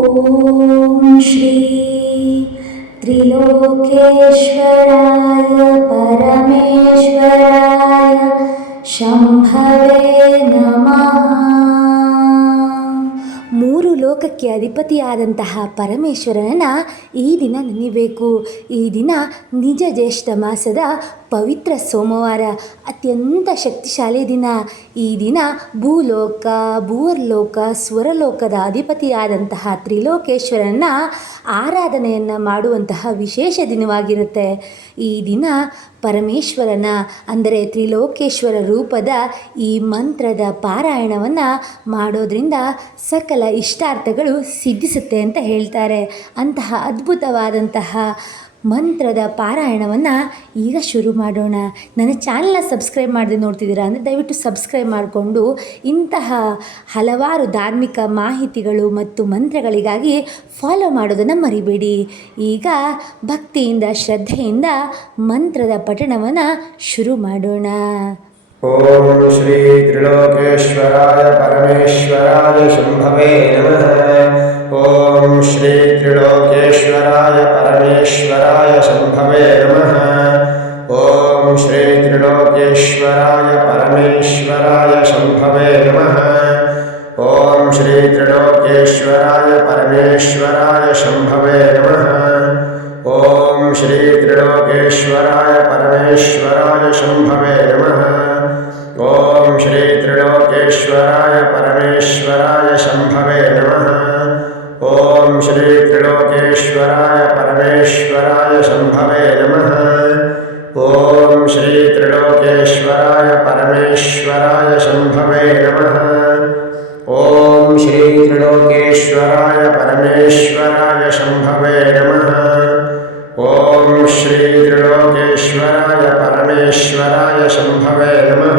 ಓಂ ಶ್ರೀ ತ್ರಿಲೋಕೇಶ್ವರಾಯ ಪರಮೇಶ್ವರಾಯ ಶಂಭವೇ ನಮಃ. ಮೂರು ಲೋಕಕ್ಕೆ ಅಧಿಪತಿಯಾದಂತಹ ಪರಮೇಶ್ವರನನ್ನು ಈ ದಿನ ನೆನೆಯಬೇಕು. ಈ ದಿನ ನಿಜ ಜ್ಯೇಷ್ಠ ಮಾಸದ ಪವಿತ್ರ ಸೋಮವಾರ, ಅತ್ಯಂತ ಶಕ್ತಿಶಾಲಿ ದಿನ. ಈ ದಿನ ಭೂಲೋಕ, ಭೂವರ್ಲೋಕ, ಸ್ವರಲೋಕದ ಅಧಿಪತಿಯಾದಂತಹ ತ್ರಿಲೋಕೇಶ್ವರನ ಆರಾಧನೆಯನ್ನು ಮಾಡುವಂತಹ ವಿಶೇಷ ದಿನವಾಗಿರುತ್ತೆ. ಈ ದಿನ ಪರಮೇಶ್ವರನ ಅಂದರೆ ತ್ರಿಲೋಕೇಶ್ವರ ರೂಪದ ಈ ಮಂತ್ರದ ಪಾರಾಯಣವನ್ನು ಮಾಡೋದ್ರಿಂದ ಸಕಲ ಇಷ್ಟಾರ್ಥಗಳು ಸಿದ್ಧಿಸುತ್ತೆ ಅಂತ ಹೇಳ್ತಾರೆ. ಅಂತಹ ಅದ್ಭುತವಾದಂತಹ ಮಂತ್ರದ ಪಾರಾಯಣವನ್ನು ಈಗ ಶುರು ಮಾಡೋಣ. ನನ್ನ ಚಾನಲ್ನ ಸಬ್ಸ್ಕ್ರೈಬ್ ಮಾಡದೆ ನೋಡ್ತಿದ್ದೀರಾ ಅಂದರೆ ದಯವಿಟ್ಟು ಸಬ್ಸ್ಕ್ರೈಬ್ ಮಾಡಿಕೊಂಡು ಇಂತಹ ಹಲವಾರು ಧಾರ್ಮಿಕ ಮಾಹಿತಿಗಳು ಮತ್ತು ಮಂತ್ರಗಳಿಗಾಗಿ ಫಾಲೋ ಮಾಡೋದನ್ನು ಮರಿಬೇಡಿ. ಈಗ ಭಕ್ತಿಯಿಂದ ಶ್ರದ್ಧೆಯಿಂದ ಮಂತ್ರದ ಪಠಣವನ್ನು ಶುರು ಮಾಡೋಣ. ಓಂ ಶ್ರೀ ತ್ರಿಲೋಕೇಶ್ವರಾಯ ಪರಮೇಶ್ವರಾಯ ಶಂಭವೇ ನಮಃ. ಓಂ ಶ್ರೀ ತ್ರಿಲೋಕೇಶ್ವರಾಯ ಪರಮೇಶ್ವರಾಯ ಶಂಭವೇ ನಮಃ. ಓಂ ಶ್ರೀ ತ್ರಿಲೋಕೇಶ್ವರಾಯ ಪರಮೇಶ್ವರಾಯ ಶಂಭವೇ ನಮಃ. ಓಂ ಶ್ರೀ ತ್ರಿಲೋಕೇಶ್ವರಾಯ ಪರಮೇಶ್ವರಾಯ ಶಂಭವೇ ನಮಃ. ಓಂ ಶ್ರೀ ತ್ರಿಲೋಕೇಶ್ವರಾಯ ಪರಮೇಶ್ವರಾಯ ಶಂಭವೇ ನಮಃ. ಓಂ ಶ್ರೀ ತ್ರಿಲೋಕೇಶ್ವರಾಯ ಪರಮೇಶ್ವರಾಯ ಶಂಭವೇ ನಮಃ. ಓಂ ಶ್ರೀ ತ್ರಿಲೋಕೇಶ್ವರಾಯ ಪರಮೇಶ್ವರಾಯ ಶಂಭವೇ ನಮಃ. ಓಂ ಶ್ರೀ ತ್ರಿಲೋಕೇಶ್ವರಾಯ ಪರಮೇಶ್ವರಾಯ ಶಂಭವೇ ನಮಃ. ಓಂ ಶ್ರೀ ತ್ರಿಲೋಕೇಶ್ವರಾಯ ಪರಮೇಶ್ವರಾಯ ಶಂಭವೇ ನಮಃ. ಓಂ ಶ್ರೀ ತ್ರಿಲೋಕೇಶ್ವರಾಯ ಪರಮೇಶ್ವರಾಯ ಶಂಭವೇ ನಮಃ. ಓಂ ಶ್ರೀ ತ್ರಿಲೋಕೇಶ್ವರಾಯ ಪರಮೇಶ್ವರಾಯ ಶಂಭವೇ ನಮಃ.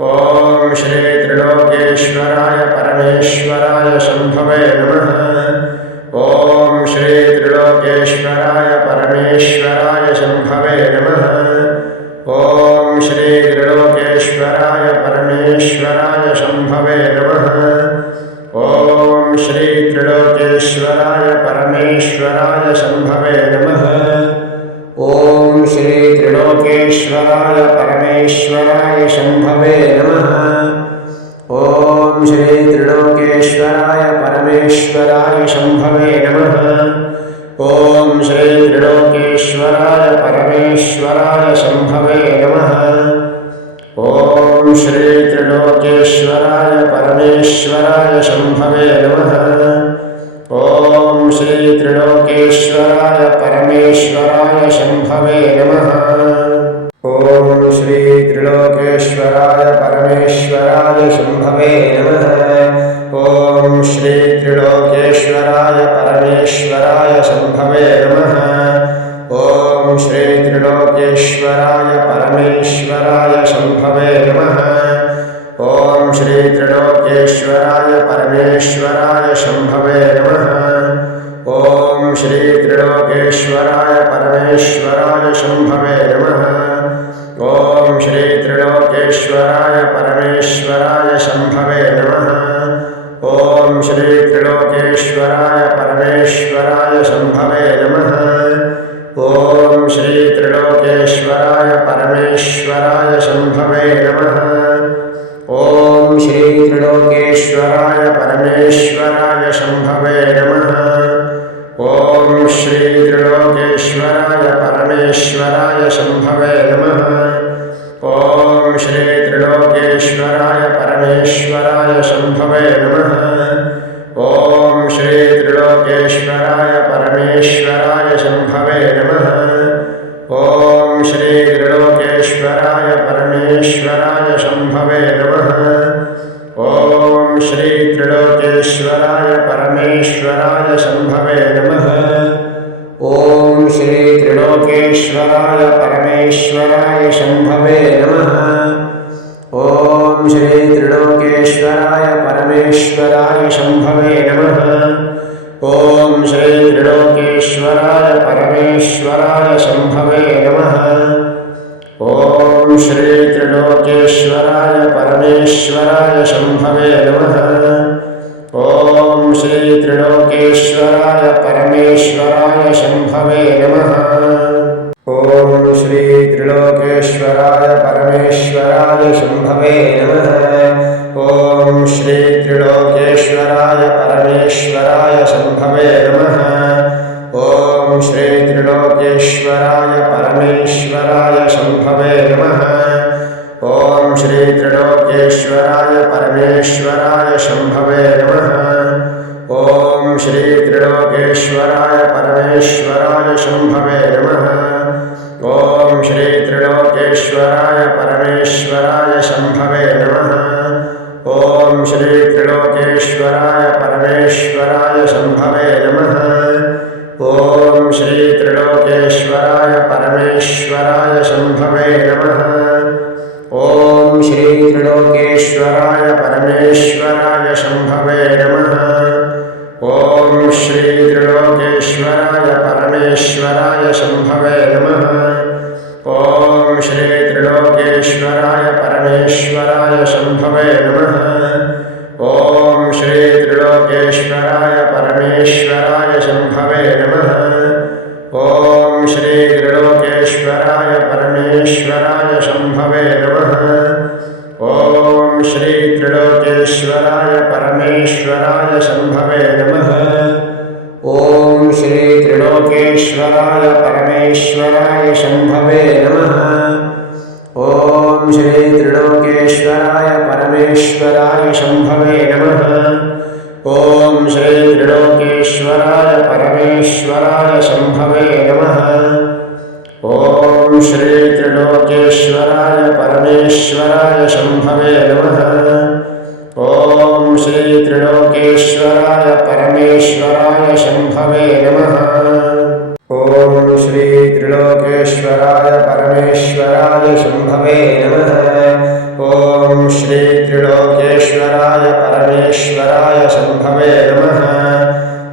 ಓಂ ಶ್ರೀ ತ್ರಿಲೋಕೇಶ್ವರಾಯ ಪರಮೇಶ್ವರಾಯ ಶಂಭವೇ ನಮಃ. ಓಂ ಶ್ರೀ ತ್ರಿಲೋಕೇಶ್ವರಾಯ ಪರಮೇಶ್ವರಾಯ ಶಂಭವೇ ನಮಃ. ಓಂ ಶ್ರೀ ತ್ರಿಲೋಕೇಶ್ವರಾಯ ಪರಮೇಶ್ವರಾಯ ಶಂಭವೇ ನಮಃ. ಓಂ ಶ್ರೀ ತ್ರಿಲೋಕೇಶ್ವರಾಯ ಪರಮೇಶ್ವರಾಯ ಶಂಭವೇ ನಮಃ. ಓಂ ಶ್ರೀ ತ್ರಿಲೋಕೇಶ್ವರಾಯ ಪರಮೇಶ್ವರಾಯ ಶಂಭವೇ ನಮಃ. ಓಂ ಶ್ರೀ ತ್ರಿಲೋಕೇಶ್ವರಾಯ ಪರಮೇಶ್ವರಾಯ ಶಂಭವೇ ನಮಃ. ಓಂ ಶ್ರೀ ತ್ರಿಲೋಕೇಶ್ವರಾಯ ಪರಮೇಶ್ವರಾಯ ಶಂಭವೇ ನಮಃ. ಓಂ ಶ್ರೀ ತ್ರಿಲೋಕೇಶ್ವರಾಯ ಪರಮೇಶ್ವರಾಯ ಶಂಭವೇ ನಮಃ. ಓಂ ಶ್ರೀ ತ್ರಿಲೋಕೇಶ್ವರಾಯ ಪರಮೇಶ್ವರಾಯ ಶಂಭವೇ ನಮಃ. ಓಂ ಶ್ರೀ ತ್ರಿಲೋಕೇಶ್ವರಾಯ ಪರಮೇಶ್ವರಾಯ ಶಂಭವೇ ನಮಃ. ಓಂ ಶ್ರೀ ತ್ರಿಲೋಕೇಶ್ವರಾಯ ಪರಮೇಶ್ವರಾಯ ಶಂಭವೇ ನಮಃ. ಓಂ ಶ್ರೀ ತ್ರಿಲೋಕೇಶ್ವರಾಯ ಪರಮೇಶ್ವರಾಯ ಶಂಭವೇ ನಮಃ. ಓಂ ಶ್ರೀ ತ್ರಿಲೋಕೇಶ್ವರಾಯ ಪರಮೇಶ್ವರಾಯ ಶಂಭವೇ ನಮಃ. ಓಂ ಶ್ರೀ ತ್ರಿಲೋಕೇಶ್ವರಾಯ ಪರಮೇಶ್ವರಾಯ ಶಂಭವೇ ನಮಃ. ಓಂ ಶ್ರೀ ತ್ರಿಲೋಕೇಶ್ವರಾಯ ಪರಮೇಶ್ವರಾಯ ಶಂಭವೇ ನಮಃ. ಓಂ ಶ್ರೀ ತ್ರಿಲೋಕೇಶ್ವರಾಯ ಪರಮೇಶ್ವರಾಯ ಶಂಭವೇ ನಮಃ. ಓಂ ಶ್ರೀ ತ್ರಿಲೋಕೇಶ್ವರಾಯ ಪರಮೇಶ್ವರಾಯ ಶಂಭವೇ ನಮಃ. ಓಂ ಶ್ರೀ ತ್ರಿಲೋಕೇಶ್ವರಾಯ ಪರಮೇಶ್ವರಾಯ ಶಂಭವೇ ನಮಃ. ಓಂ ಶ್ರೀ ತ್ರಿಲೋಕೇಶ್ವರಾಯ ಪರಮೇಶ್ವರಾಯ ಶಂಭವೇ ನಮಃ. ಓಂ ಶ್ರೀ ತ್ರಿಲೋಕೇಶ್ವರಾಯ ಪರಮೇಶ್ವರಾಯ ಶಂಭವೇ ನಮಃ. ಓಂ ಶ್ರೀ ತ್ರಿಲೋಕೇಶ್ವರಾಯ ಪರಮೇಶ್ವರಾಯ ಶಂಭವೇ ನಮಃ. ಓಂ ಶ್ರೀ ತ್ರಿಲೋಕೇಶ್ವರಾಯ ಪರಮೇಶ್ವರಾಯ ಶಂಭವೇ ನಮಃ. ಓಂ ಶ್ರೀ ತ್ರಿಲೋಕೇಶ್ವರಾಯ ಪರಮೇಶ್ವರಾಯ ಶಂಭವೇ ನಮಃ. ಓಂ ಶ್ರೀ ತ್ರಿಲೋಕೇಶ್ವರಾಯ ಪರಮೇಶ್ವರಾಯ ಶಂಭವೇ ನಮಃ. ಓಂ ಶ್ರೀ ತ್ರಿಲೋಕೇಶ್ವರಾಯ ಪರಮೇಶ್ವರಾಯ ಶಂಭವೇ ನಮಃ. ಓಂ ಶ್ರೀ ತ್ರಿಲೋಕೇಶ್ವರಾಯ ಪರಮೇಶ್ವರಾಯ ಶಂಭವೇ ನಮಃ. ಓಂ श्री त्रिलोकेश्वराय परमेश्वराय शंभवे नमः। ओम श्री त्रिलोकेश्वराय परमेश्वराय शंभवे नमः। ओम श्री त्रिलोकेश्वराय परमेश्वराय शंभवे नमः। ओम श्री त्रिलोकेश्वराय परमेश्वराय शंभवे नमः। ओम श्री त्रिलोकेश्वराय परमेश्वराय शंभवे नमः। ओम श्री त्रिलोकेश्वराय परमेश्वराय शंभवे नमः। ओम श्री त्रिलोकेश्वराय परमेश्वराय शंभवे नमः। ओम श्री त्रिलोकेश्वराय परमेश्वराय शंभवे नमः। ओम श्री त्रिलोकेश्वराय परमेश्वराय शंभवे नमः। ओम श्री त्रिलोकेश्वराय परमेश्वराय शंभवे नमः। ओम श्री त्रिलोकेश्वराय परमेश्वराय शंभवे नमः। ओम श्री त्रिलोकेश्वराय परमेश्वराय शंभवे नमः। ओम श्री त्रिलोकेश्वराय परमेश्वराय शंभवे नमः। ओम श्री त्रिलोकेश्वराय परमेश्वराय शंभवे नमः। ओम श्री त्रिलोकेश्वराय परमेश्वराय शंभवे नमः। ओम श्री त्रिलोकेश्वराय परमेश्वराय शंभवे नमः। ओम श्री त्रिलोकेश्वराय परमेश्वराय शंभवे नमः। ओम श्री त्रिलोकेश्वराय परमेश्वराय शंभवे नमः। ओम श्री त्रिलोकेश्वराय परमेश्वराय शंभवे नमः। ओम श्री त्रिलोकेश्वराय परमेश्वराय शंभवे नमः। ओम श्री त्रिलोकेश्वराय परमेश्वराय शंभवे नमः। ओम श्री त्रिलोकेश्वराय परमेश्वराय शंभवे नमः।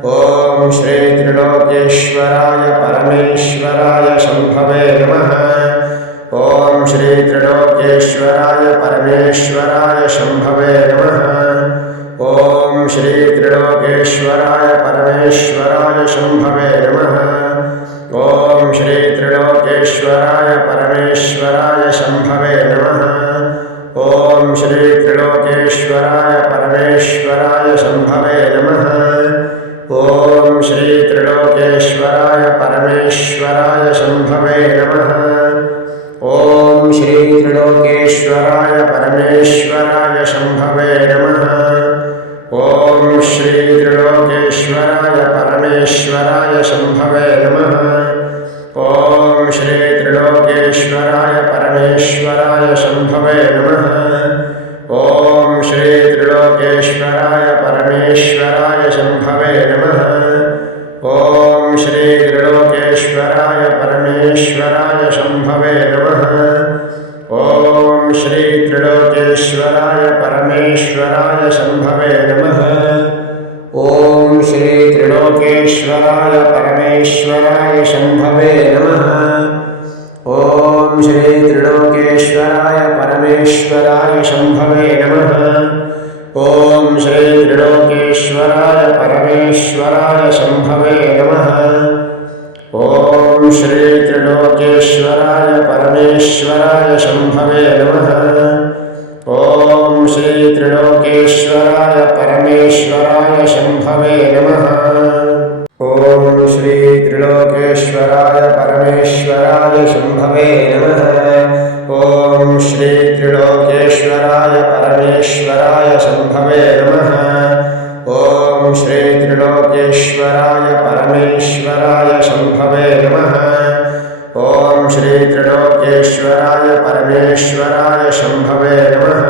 ओम श्री त्रिलोकेश्वराय परमेश्वराय शंभवे नमः। ओम श्री त्रिलोकेश्वराय परमेश्वराय शंभवे नमः। ओम श्री त्रिलोकेश्वराय परमेश्वराय शंभवे नमः। ओम श्री त्रिलोकेश्वराय परमेश्वराय शंभवे नमः। ओम श्री त्रिलोकेश्वराय परमेश्वराय शंभवे नमः। ओम श्री त्रिलोकेश्वराय परमेश्वराय शंभवे नमः। ओम श्री त्रिलोकेश्वराय परमेश्वराय शंभवे नमः। ओम श्री त्रिलोकेश्वराय परमेश्वराय शंभवे नमः। ओम श्री त्रिलोकेश्वराय परमेश्वराय शंभवे नमः। ओम श्री त्रिलोकेश्वराय परमेश्वराय शंभवे नमः। ओम श्री त्रिलोकेश्वराय परमेश्वराय शंभवे नमः। ओम श्री त्रिलोकेश्वराय परमेश्वराय शंभवे नमः। ओम श्री त्रिलोकेश्वराय परमेश्वराय शंभवे नमः। ओम श्री त्रिलोकेश्वराय परमेश्वराय शंभवे नमः। ओम श्री त्रिलोकेश्वराय परमेश्वराय शंभवे नमः। ओम श्री त्रिलोकेश्वराय परमेश्वराय शंभवे नमः। ओम श्री त्रिलोकेश्वराय परमेश्वराय शंभवे नमः। ओम श्री त्रिलोकेश्वराय परमेश्वराय शंभवे नमः। ओम श्री त्रिलोकेश्वराय परमेश्वराय शंभवे नमः। ओम श्री त्रिलोकेश्वराय परमेश्वराय शंभवे नमः। ओम श्री त्रिलोकेश्वराय परमेश्वराय शंभवे नमः।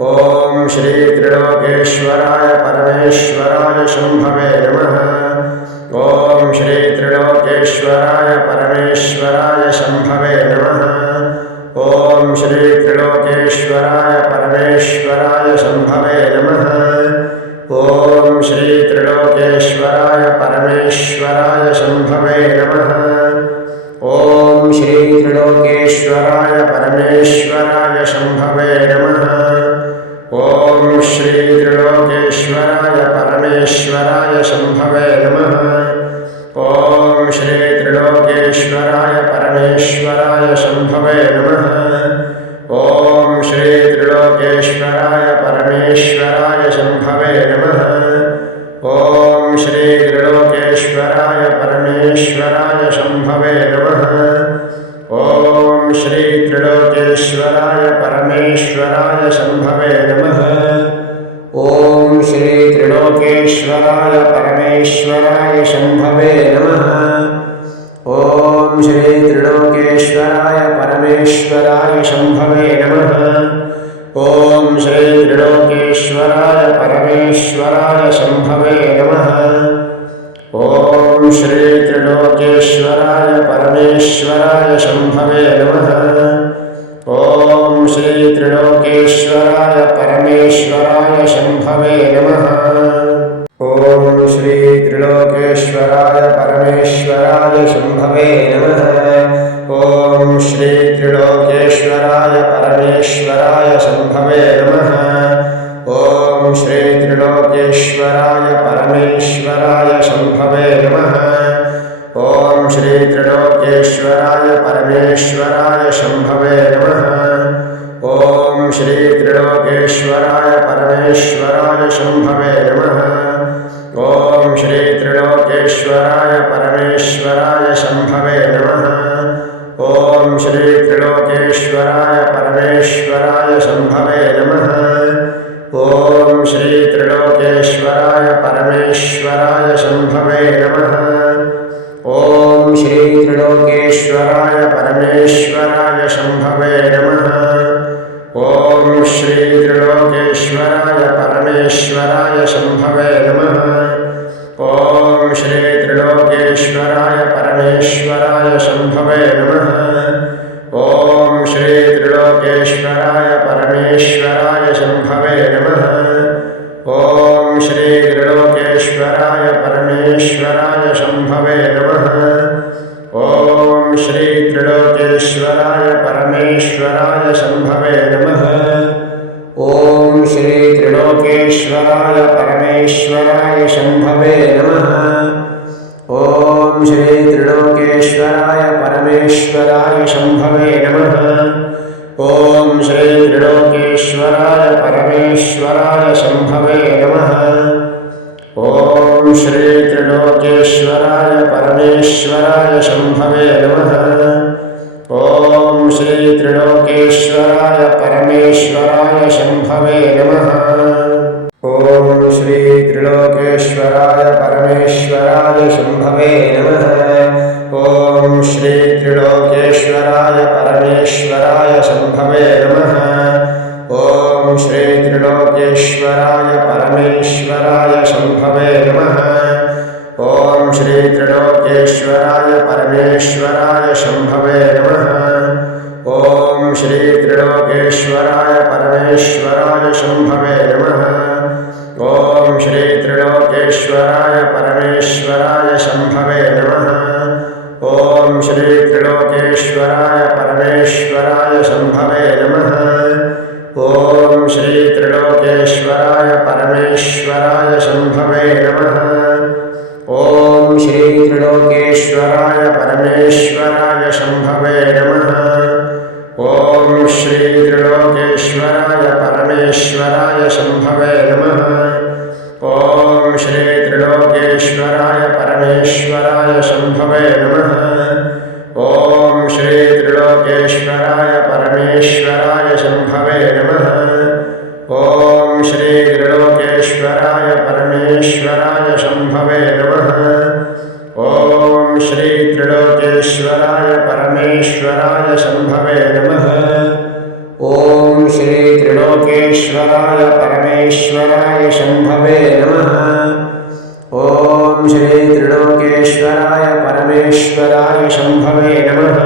ओम श्री त्रिलोकेश्वराय परमेश्वराय शंभवे नमः। ओम श्री त्रिलोकेश्वराय परमेश्वराय शंभवे नमः। ओम श्री त्रिलोकेश्वराय परमेश्वराय शंभवे नमः। ओम श्री त्रिलोकेश्वराय परमेश्वराय शंभवे नमः। ओम श्री त्रिलोकेश्वराय परमेश्वराय शंभवे नमः। ॐ श्री त्रिलोकेश्वराय परमेश्वराय शम्भवे नमः। ॐ श्री त्रिलोकेश्वराय परमेश्वराय शम्भवे नमः। ॐ श्री त्रिलोकेश्वराय परमेश्वराय शम्भवे नमः। ॐ श्री त्रिलोकेश्वराय परमेश्वराय शम्भवे नमः। ॐ श्री त्रिलोकेश्वराय परमेश्वराय शम्भवे नमः। ॐ श्री त्रिलोकेश्वराय परमेश्वराय शम्भवे नमः। ॐ श्री त्रिलोकेश्वराय परमेश्वराय शम्भवे नमः। ॐ श्री त्रिलोकेश्वराय परमेश्वराय शम्भवे नमः। ॐ श्री त्रिलोकेश्वराय परमेश्वराय शम्भवे नमः। ॐ श्री त्रिलोकेश्वराय परमेश्वराय शम्भवे नमः। ॐ श्री त्रिलोकेश्वराय परमेश्वराय शम्भवे नमः। ॐ श्री त्रिलोकेश्वराय परमेश्वराय शम्भवे नमः। ॐ श्री त्रिलोकेश्वराय परमेश्वराय शम्भवे नमः। ॐ श्री त्रिलोकेश्वराय परमेश्वराय शम्भवे नमः। ॐ श्री त्रिलोकेश्वराय परमेश्वराय शम्भवे नमः। ॐ श्री त्रिलोकेश्वराय परमेश्वराय शम्भवे नमः। ॐ श्री त्रिलोकेश्वराय परमेश्वराय शम्भवे नमः। ॐ श्री त्रिलोकेश्वराय परमेश्वराय शम्भवे नमः। ॐ श्री त्रिलोकेश्वराय परमेश्वराय शम्भवे नमः। ॐ श्री त्रिलोकेश्वराय परमेश्वराय शम्भवे नमः। ॐ श्री त्रिलोकेश्वराय परमेश्वराय शम्भवे नमः। ॐ श्री त्रिलोकेश्वराय परमेश्वराय शम्भवे नमः। ॐ श्री त्रिलोकेश्वराय परमेश्वराय शम्भवे नमः। ॐ श्री त्रिलोकेश्वराय परमेश्वराय शम्भवे नमः। ॐ श्री त्रिलोकेश्वराय परमेश्वराय शम्भवे नमः। ॐ श्री त्रिलोकेश्वराय परमेश्वराय शम्भवे नमः। ॐ श्री त्रिलोकेश्वराय परमेश्वराय शम्भवे नमः। ॐ श्री त्रिलोकेश्वराय परमेश्वराय शम्भवे नमः। ॐ श्री त्रिलोकेश्वराय परमेश्वराय शम्भवे नमः। ॐ श्री त्रिलोकेश्वराय परमेश्वराय शम्भवे नमः। ॐ श्री त्रिलोकेश्वराय परमेश्वराय शम्भवे नमः। ॐ श्री त्रिलोकेश्वराय परमेश्वराय शम्भवे नमः। ॐ श्री त्रिलोकेश्वराय परमेश्वराय शम्भवे नमः। ॐ श्री त्रिलोकेश्वराय परमेश्वराय शम्भवे नमः। ॐ श्री त्रिलोकेश्वराय परमेश्वराय शम्भवे नमः। ॐ श्री त्रिलोकेश्वराय परमेश्वराय शम्भवे नमः। ॐ श्री त्रिलोकेश्वराय परमेश्वराय शम्भवे नमः। ॐ श्री त्रिलोकेश्वराय परमेश्वराय शम्भवे नमः। ॐ श्री त्रिलोकेश्वराय परमेश्वराय शम्भवे नमः। ॐ श्री त्रिलोकेश्वराय परमेश्वराय शम्भवे नमः। ॐ श्री त्रिलोकेश्वराय परमेश्वराय शम्भवे नमः। ॐ श्री त्रिलोकेश्वराय परमेश्वराय शम्भवे नमः। ॐ श्री त्रिलोकेश्वराय परमेश्वराय शम्भवे नमः। ॐ श्री त्रिलोकेश्वराय परमेश्वराय शम्भवे नमः। ॐ श्री त्रिलोकेश्वराय परमेश्वराय शम्भवे नमः।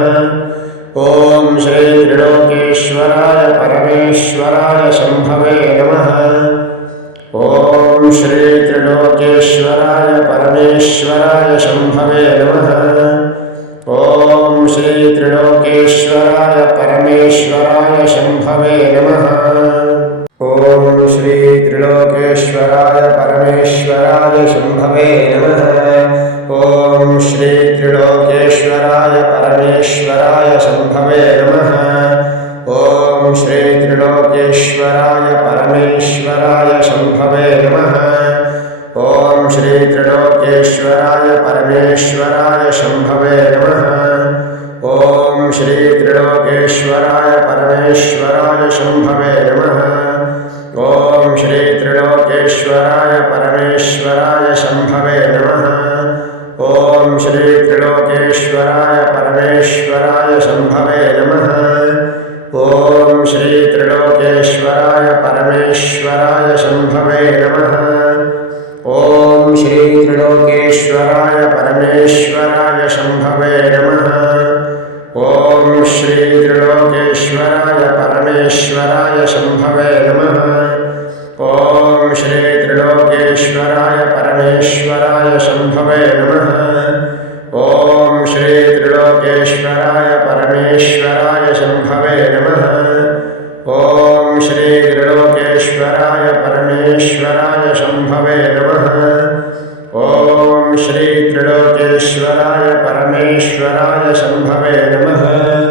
ॐ श्री त्रिलोकेश्वराय परमेश्वराय शम्भवे नमः। ॐ श्री त्रिलोकेश्वराय परमेश्वराय शम्भवे नमः। ॐ श्री त्रिलोकेश्वराय परमेश्वराय शम्भवे नमः। ॐ श्री त्रिलोकेश्वराय परमेश्वराय शम्भवे नमः। ॐ श्री त्रिलोकेश्वराय परमेश्वराय शम्भवे नमः। ॐ श्री त्रिलोकेश्वराय परमेश्वराय शम्भवे नमः। ॐ श्री त्रिलोकेश्वराय परमेश्वराय शम्भवे नमः। ॐ श्री त्रिलोकेश्वराय परमेश्वराय शम्भवे नमः। ॐ श्री त्रिलोकेश्वराय परमेश्वराय शम्भवे नमः। ॐ श्री त्रिलोकेश्वराय परमेश्वराय शम्भवे नमः। ॐ श्री त्रिलोकेश्वराय परमेश्वराय शम्भवे नमः। ॐ श्री त्रिलोकेश्वराय परमेश्वराय शम्भवे नमः। ॐ श्री त्रिलोकेश्वराय परमेश्वराय शम्भवे नमः। ॐ श्री त्रिलोकेश्वराय परमेश्वराय शम्भवे नमः। ॐ श्री त्रिलोकेश्वराय परमेश्वराय शम्भवे नमः। ॐ श्री त्रिलोकेश्वराय परमेश्वराय शम्भवे नमः। ॐ श्री त्रिलोकेश्वराय परमेश्वराय शम्भवे नमः।